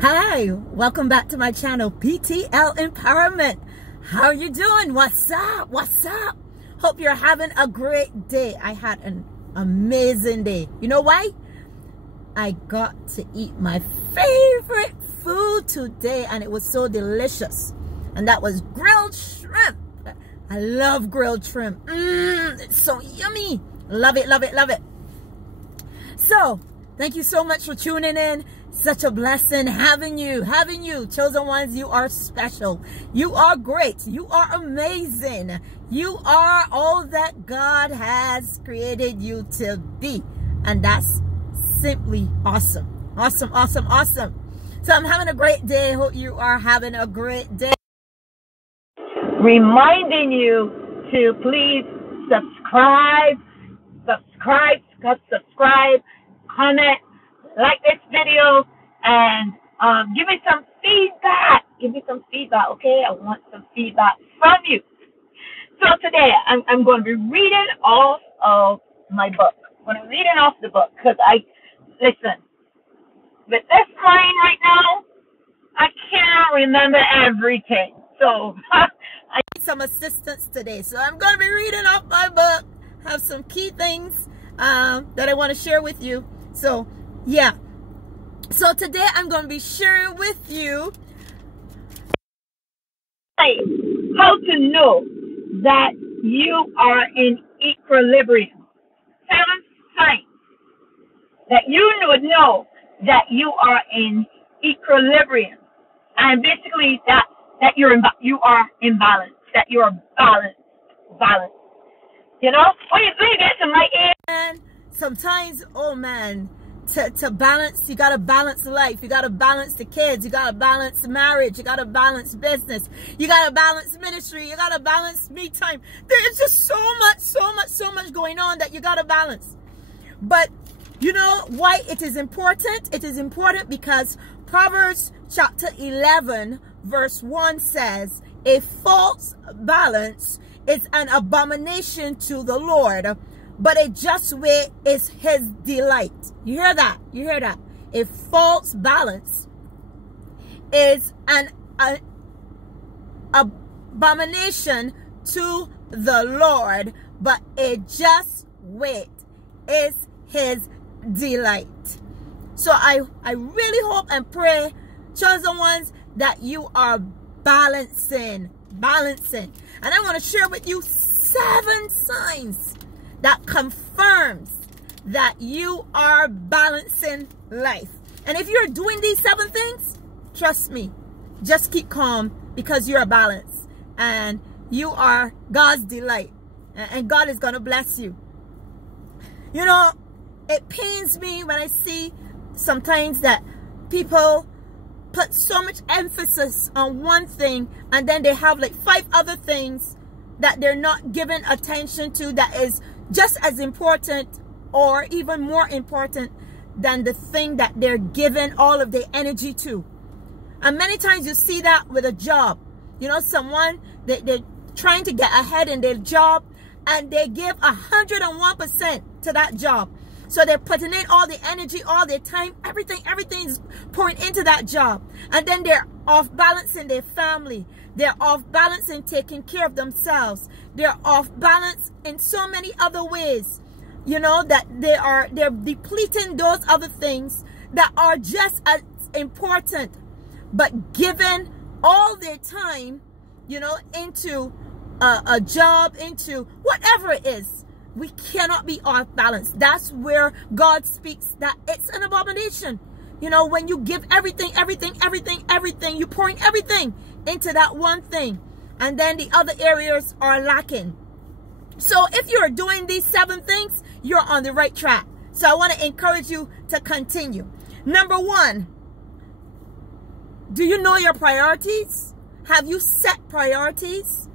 Hi, welcome back to my channel, PTL Empowerment. How are you doing? What's up? What's up? Hope you're having a great day. I had an amazing day. You know why? I got to eat my favorite food today, and it was so delicious. And that was grilled shrimp. I love grilled shrimp. It's so yummy. Love it, love it, love it. So, thank you so much for tuning in. Such a blessing having you. Chosen ones, you are special. You are great. You are amazing. You are all that God has created you to be. And that's simply awesome. Awesome, awesome, awesome. So I'm having a great day. Hope you are having a great day. Reminding you to please subscribe, comment, like this video, and give me some feedback. Okay? I want some feedback from you. So today, I'm going to be reading off of my book. I'm going to be reading off the book because listen, with this mind right now, I can't remember everything. So I need some assistance today. So I'm going to be reading off my book. Have some key things that I want to share with you. So yeah. So today I'm going to be sharing with you how to know that you are in equilibrium. 7 signs that you would know that you are in equilibrium, and basically that you are in balance, that you are balanced. You know, when you get to my age, and sometimes, oh man, to balance, you got to balance life. You got to balance the kids. You got to balance marriage. You got to balance business. You got to balance ministry. You got to balance me time. There's just so much going on that you got to balance. But you know why it is important? It is important because Proverbs chapter 11 verse 1 says, a false balance is an abomination to the Lord, but a just way is his delight. You hear that? You hear that? A false balance is an abomination to the Lord, but a just weight is his delight. So I really hope and pray, chosen ones, that you are balancing. And I want to share with you 7 signs that confirms that you are balancing life. And if you're doing these 7 things, trust me, just keep calm, because you're balanced and you are God's delight, and God is going to bless you. You know, it pains me when I see sometimes that people put so much emphasis on one thing, and then they have like 5 other things that they're not giving attention to, that is just as important or even more important than the thing that they're giving all of their energy to. And many times you see that with a job. You know, someone, they're trying to get ahead in their job, and they give 101% to that job. So they're putting in all the energy, all their time, everything's pouring into that job. And then they're off balance in their family. They're off balance in taking care of themselves. They're off balance in so many other ways. You know, that they're depleting those other things that are just as important. But giving all their time, you know, into a job, into whatever it is, we cannot be off balance. That's where God speaks that it's an abomination. You know, when you give everything, you're pouring everything into that one thing, and then the other areas are lacking. So if you're doing these 7 things, you're on the right track. So I want to encourage you to continue. Number 1, do you know your priorities? Have you set priorities?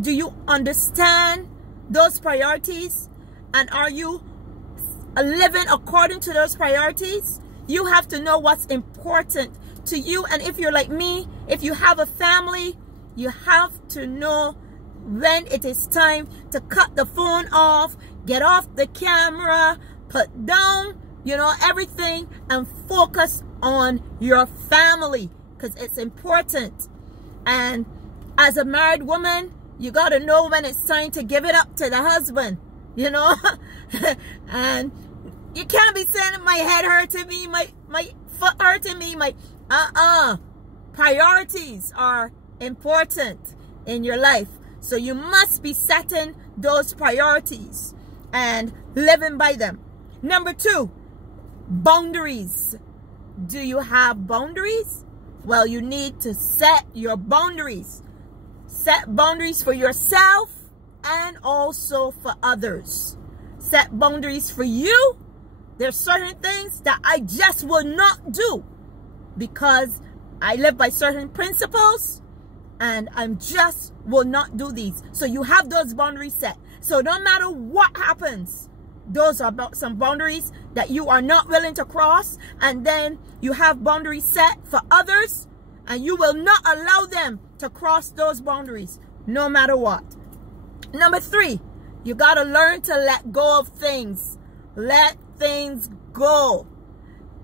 Do you understand those priorities? And are you living according to those priorities? You have to know what's important to you. And if you're like me, if you have a family, you have to know when it is time to cut the phone off, get off the camera, put down you know, everything and focus on your family, because it's important. And as a married woman, you got to know when it's time to give it up to the husband, you know. And you can't be saying my head hurting me, my foot hurting me, priorities are important in your life. So you must be setting those priorities and living by them. Number 2, boundaries. Do you have boundaries? Well, you need to set your boundaries. Set boundaries for yourself and also for others. Set boundaries for you. There's certain things that I just will not do because I live by certain principles, and I'm just will not do these. So you have those boundaries set. So no matter what happens, those are about some boundaries that you are not willing to cross. And then you have boundaries set for others, and you will not allow them to cross those boundaries no matter what. Number 3, you got to learn to let go of things. Let things go.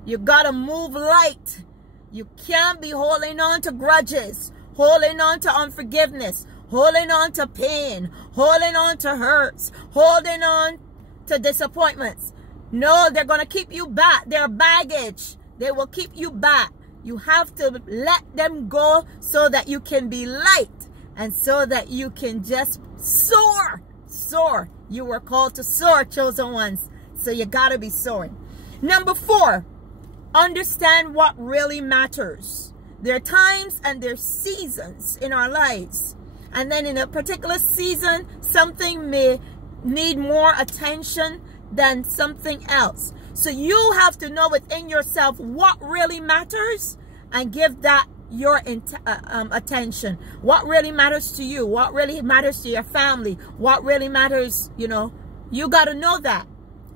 You got to move light. You can't be holding on to grudges, holding on to unforgiveness, holding on to pain, holding on to hurts, holding on to disappointments. No, they're going to keep you back. They're baggage. They will keep you back. You have to let them go so that you can be light and so that you can just soar. Soar. You were called to soar, chosen ones. So you got to be soaring. Number 4, understand what really matters. There are times and there are seasons in our lives. And then in a particular season, something may need more attention than something else. So you have to know within yourself what really matters and give that your attention. What really matters to you? What really matters to your family? What really matters, you know? You got to know that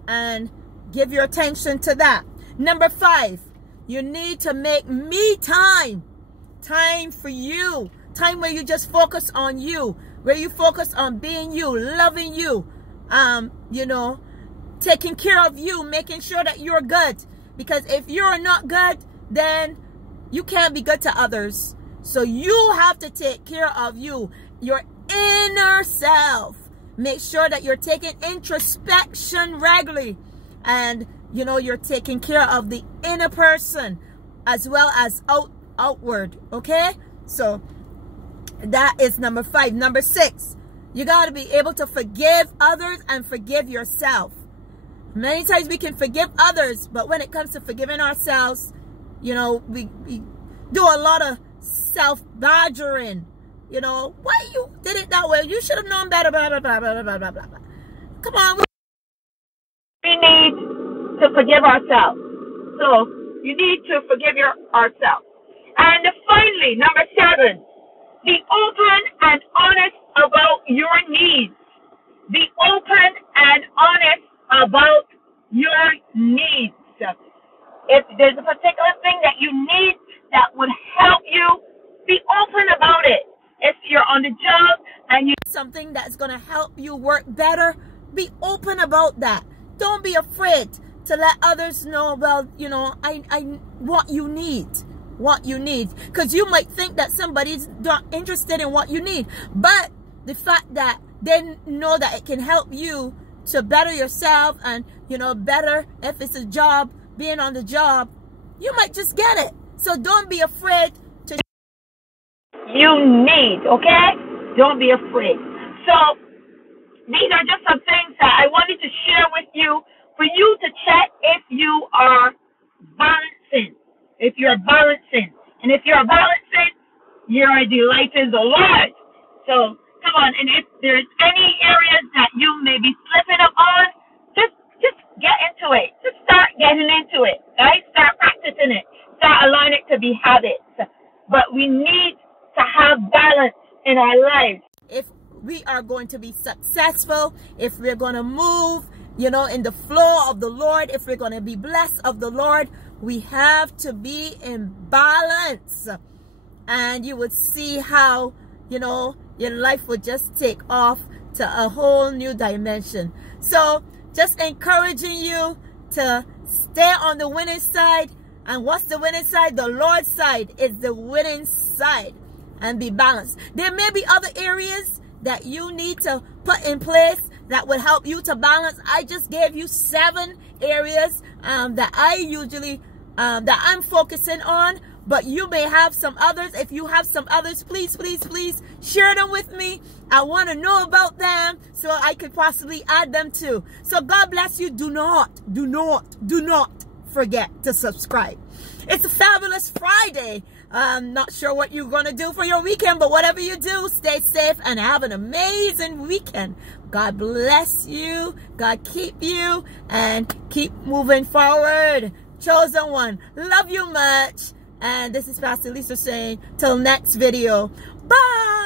and give your attention to that. Number 5, you need to make me time. Time for you. Time where you just focus on you. Where you focus on being you, loving you, you know, taking care of you, making sure that you're good. Because if you're not good, then you can't be good to others. So you have to take care of you, your inner self. Make sure that you're taking introspection regularly. And, you know, you're taking care of the inner person as well as outward. Okay? So that is number 5. Number 6, you got to be able to forgive others and forgive yourself. Many times we can forgive others, but when it comes to forgiving ourselves, you know, we do a lot of self-badgering. You know, why you did it that way? You should have known better, blah, blah, blah, blah, blah, blah, blah. Come on. We need to forgive ourselves. So you need to forgive ourselves. And finally, number 7, be open and honest about your needs. Be open and honest about your needs. If there's a particular thing that you need that would help you, be open about it. If you're on the job and you need something that's going to help you work better, be open about that. Don't be afraid to let others know, well, you know, what you need. What you need. Because you might think that somebody's not interested in what you need. But the fact that they know that it can help you to better yourself and, you know, better if it's a job, being on the job, you might just get it. So don't be afraid to you need, okay? Don't be afraid. So these are just some things that I wanted to share with you for you to check if you are balancing. If you're balancing. And if you're balancing, you're delighting the Lord. So come on, and if there's any areas that you may be slipping up on, just get into it. Just start getting into it. Right? Start practicing it. Start allowing it to be habits. But we need to have balance in our lives. If we are going to be successful, if we're going to move, you know, in the flow of the Lord, if we're going to be blessed of the Lord, we have to be in balance. And you would see how, you know, your life would just take off to a whole new dimension. So just encouraging you to Stay on the winning side. And what's the winning side? The Lord's side is the winning side. And be balanced. There may be other areas that you need to put in place that will help you to balance. I just gave you 7 areas that I usually, that I'm focusing on. But you may have some others. If you have some others, please, please, please share them with me. I want to know about them so I could possibly add them too. So God bless you. Do not forget to subscribe. It's a fabulous Friday. I'm not sure what you're going to do for your weekend, but whatever you do, stay safe and have an amazing weekend. God bless you. God keep you and keep moving forward. Chosen one. Love you much. And this is Pastor Lisa saying, till next video. Bye.